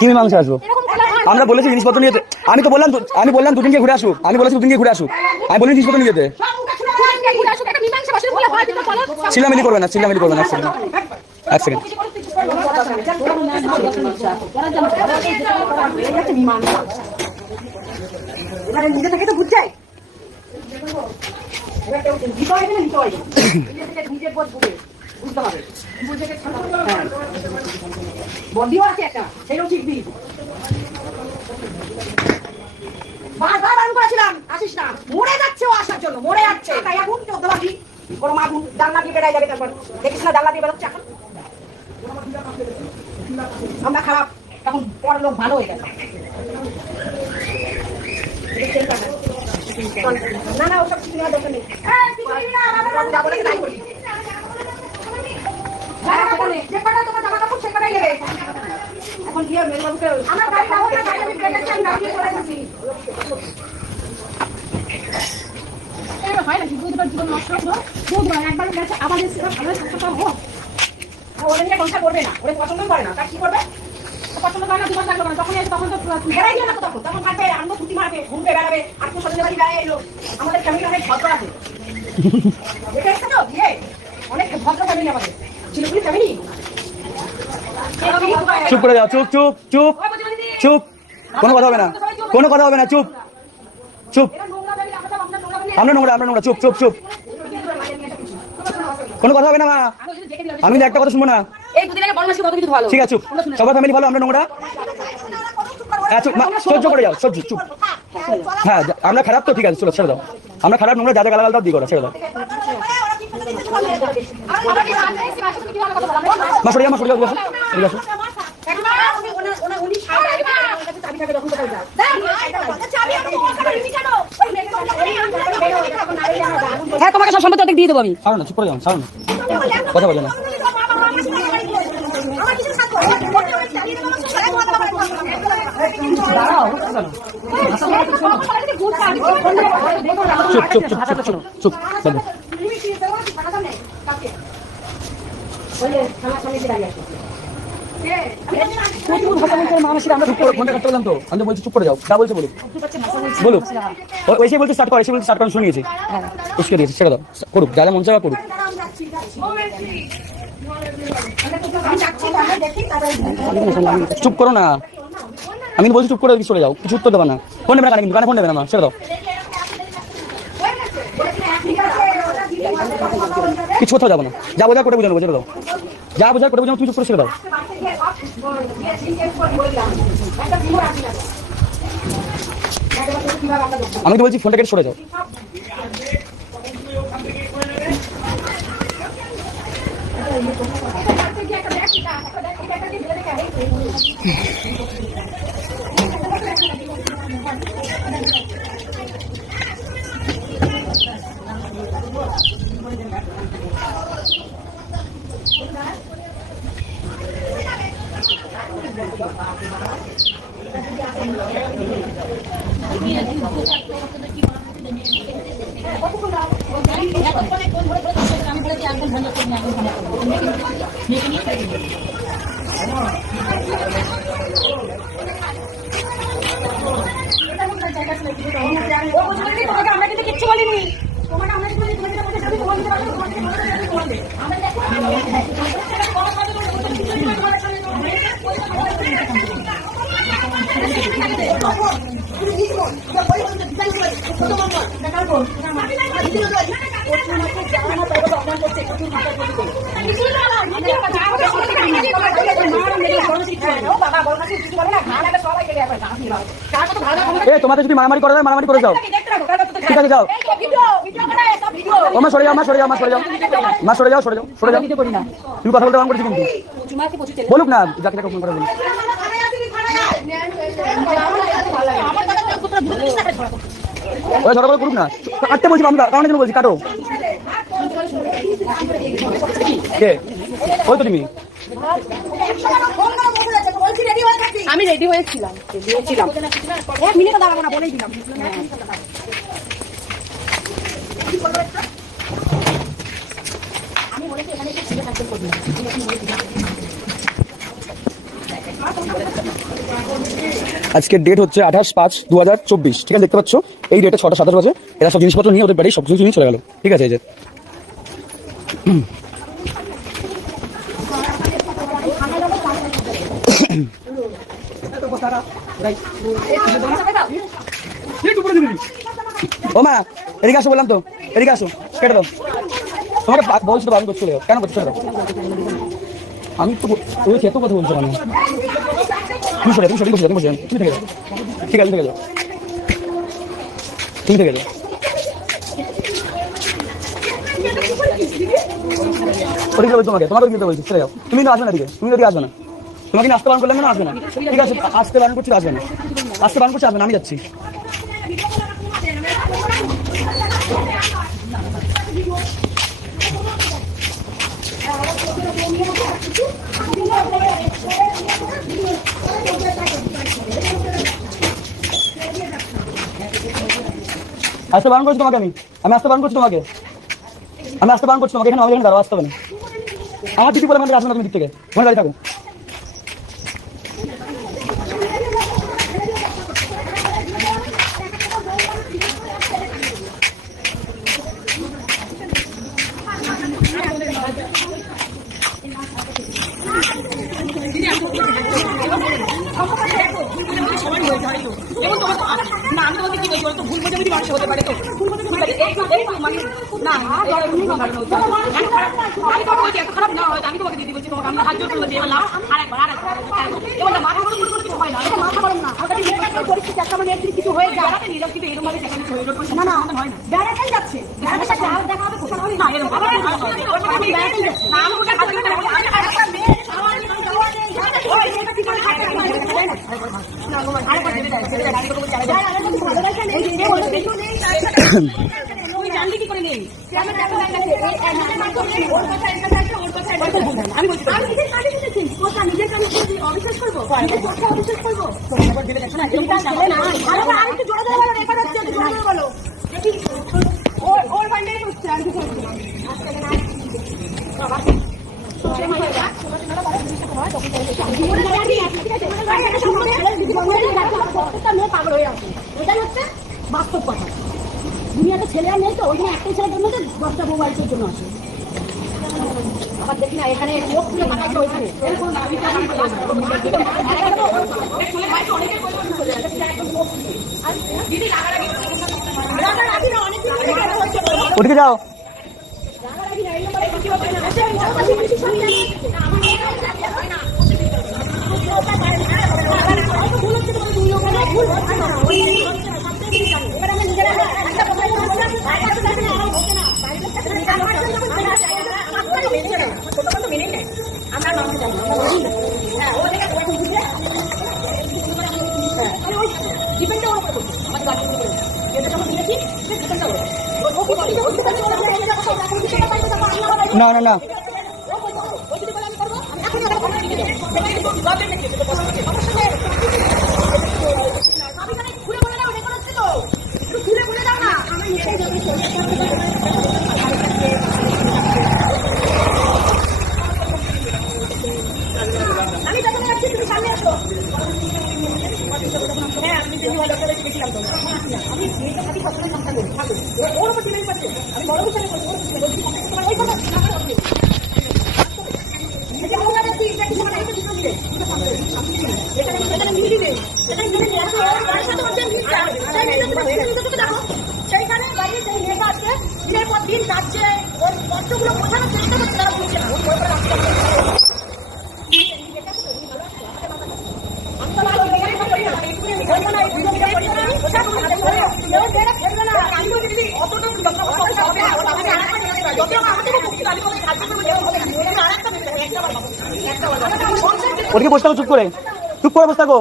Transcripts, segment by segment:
কি মাংস আসবো আমরা বলেছি জিনিসপত্র নিয়ে যেতে। আমি বললাম দুদিনকে ঘুরে আসুক। আমি বলেছি দুদিনকে ঘুরে আসুক। আমি বলিনি জিনিসপত্র নিয়ে যেতে। চিল্লামিলি করবে না, চিল্লামিলি করবে না। এক সেকেন্ড নিজে থেকে তো বুঝছে বন্দিও আছে একটা, সেটাও ঠিক দিই। বারবার বারণ করেছিলাম আসিস না, মরে যাচ্ছে ও আসার জন্য, মরে যাচ্ছে। তাই এখন চোদ্দবাজি কোনো মাগুন জানলা দিয়ে বেড়াই যাবে। তারপর দেখিস না জানলা দিয়ে বেরোচ্ছে এখন। আমরা খারাপ, তখন পর লোক ভালো হয়ে গেছে। না না ওসব কিছু নেওয়ার দরকার নেই। যাবো নাকি তাই করি। যে কটা তোমার জামা কাপড় সে কটাই নেবে। এখন কি হবে মেয়েবাবুকে আমার গাড়ি যাবো না, গাড়ি আমি বেড়েছি, আমি গাড়ি চলে যাচ্ছি। হয় নাকি বুধবার জীবন নষ্ট হলো, বুধবার একবার গেছে আবার এসে ভালো থাকতে হোক। ওদের নিয়ে সংসার করবে না, ওরা পছন্দই করে না। তার কি করবে? পছন্দ করে না, দুবার থাকবে না। তখন এসে তখন তো বেড়াই গেলে না, তখন তখন কাটবে, আনন্দ ছুটি মারবে, ঘুরবে বেড়াবে। আত্মীয় স্বজনের বাড়ি বেড়াই এলো। আমাদের ফ্যামিলি অনেক ভদ্র আছে, দেখে এসছে তো বিয়ে অনেক ভদ্র ফ্যামিলি আমাদের। চিরপুরি ফ্যামিলি। চুপ করে যাও, চুপ চুপ চুপ চুপ, কোনো কথা হবে না, কোনো কথা হবে না, চুপ চুপ। আমরা নোংরা, চুপ চুপ চুপ, কোনো কথা হবে না মা। আমি একটা কথা শুনবো না, ঠিক আছে চুপ। সবার ফ্যামিলি ভালো, আমরা নোংরা। হ্যাঁ চুপ, সহ্য করে যাও, সহ্য চুপ। হ্যাঁ আমরা খারাপ তো, ঠিক আছে চলো ছেড়ে দাও। আমরা খারাপ নোংরা, যাদের গালাগাল দাও দিয়ে করো, ছেড়ে দাও। মা সরে যাও, মা সরে যাও, এদিকে আসো। হ্যাঁ তোমাকে সব সম্পত্তি অর্ধেক দিয়ে দেবো আমি। ছাড়ো না, চুপ করে যাও, ছাড়ো না, কথা বলো না। চুপ চুপ চুপ চুপ চুপ চুপ। আমি বলছি চুপ করে যাও, যা বলছে বলুক বলুক। ওইসে বলছে স্টার্ট করে, এসে বলছে স্টার্ট করে, শুনিয়েছি উস্কে দিয়েছি, ছেড়ে দাও, করুক যা যা মন চায় করুক। চুপ করো না, আমি বলছি চুপ করে চলে যাও, কিছু উত্তর দেবে না। ফোন নেবে না, কিন্তু কানে ফোন নেবে না মা, ছেড়ে দাও। কিছু কোথাও যাবো না, যা বোঝা করে বুঝানো, ছেড়ে দাও, যা বোঝা করে বুঝানো, তুমি চুপ করে ছেড়ে দাও। আমি তো বলছি ফোনটা কেটে সরে যাও। আমরা কিন্তু কিচ্ছু বলিনি তোমাকে, আমরা তোমাদের যদি মারামারি করে মারামারি করে যাও, ঠিক আছে যাও। মা সরে যাও, মা সরে যাও, মা সরে যাও, মা সরে যাও, সরে যাও, সরে যাও। তুমি কথা বলতে বারণ করেছি কিন্তু, বলুক না যাকে যাকে ফোন করে বলুক। ওই ঝগড়া করে করুক না, কাটতে বলছি আমি, কারণের জন্য বলছি কাটো। কে ওই তো তুমি, আমি রেডি হয়েছিলাম 1 মিনিটও দাঁড়াবো না বলেই দিলাম। আমি বলেছি এখানে ছেলে থাকতে করবি না। আজকের ডেট হচ্ছে 28/5/2024, ঠিক আছে? দেখতে পাচ্ছ এই ডেটে 6টা 27 বাজে এরা সব জিনিসপত্র নিয়ে ওদের বাড়ি সব কিছু নিয়ে চলে গেল, ঠিক আছে? এই যে ও মা এদিকে আসো, বললাম তো এদিকে আসো, কেটে দাও। তোমাকে বলছি তো আমি করছি, কেন করছি? ছেড়ে দাও, আমি তো ওই খেতে কথা বলছো কেন? তুমি সরে তুমি থেকে যাও, ঠিক আছে থেকে যাও, তুমি থেকে যাও। ওদিকে বলছি তোমাকে, তোমাকে দিতে বলছি, চলে যাও। তুমি না আসবে না, দিকে তুমি যদি আসবে না, তোমাকে আসতে বারণ করলাম না, আসবে না, ঠিক আছে? আসতে বারণ করছি, আসবে না, আসতে বারণ করছি, আসবে না, আমি যাচ্ছি। আসতে বারণ করছি তোমাকে, আমি আসতে বারণ করছি তোমাকে, আমি আসতে বারণ করছি তোমাকে, এখানে আমাকে দাঁড়াও, আসতে হবে না। আমার দিদি বলে মানে আসবে না, তুমি দিক থেকে মনে দাঁড়িয়ে থাকো। বাস্তব কথা, দুনিয়াতে ছেলে আর নেই তো, ওই জন্য একটাই ছেলে জন্য 10টা বউ বাড়ির জন্য আসে। আবার দেখি না এখানে লোক খুলে পাঠাচ্ছে, ওইখানে ওদিকে যাও। না না না ওদিকে বসে থাকো, চুপ করে বসে থাকো,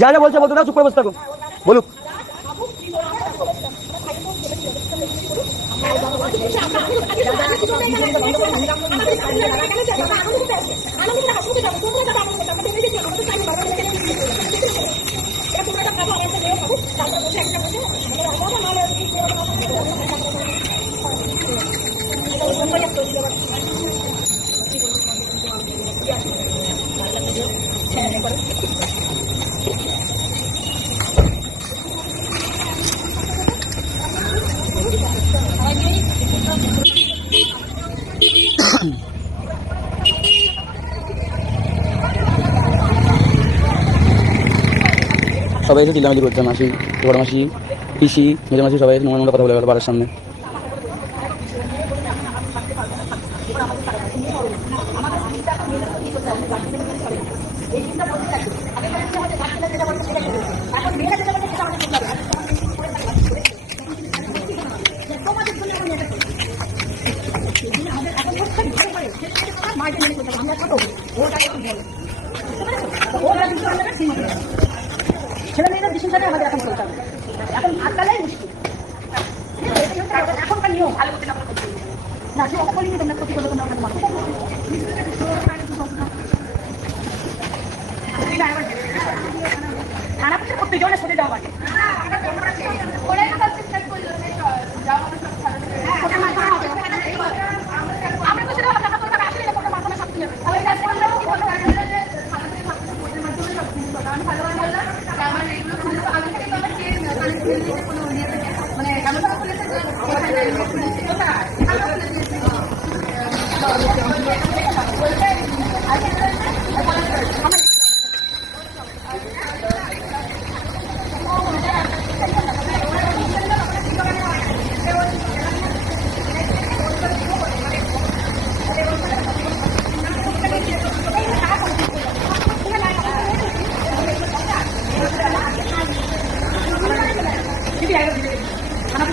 যা যা বলছে বলতো না, চুপ করে বসে থাকো, বলুক। সবাই এসে চিল্লামিল্লি করছে, মাসি, বড় মাসি, পিসি, মেজো মাসি, সবাই এসে নোংরা কথা বলে গেল বাড়ির সামনে। ছেলে মেয়েদের ডিসিশনে আমাদের এখন চলতে হবে, এখন আজকালেই মুশকিল। এখনকার নিয়ম ভালো করতে না, যে অপরিণী তোমরা ক্ষতি করবে তোমরা আমাদের মানুষ খানা পিছিয়ে করতে জনের সরে যাওয়া লাগে। আমরা তো সেটা খানা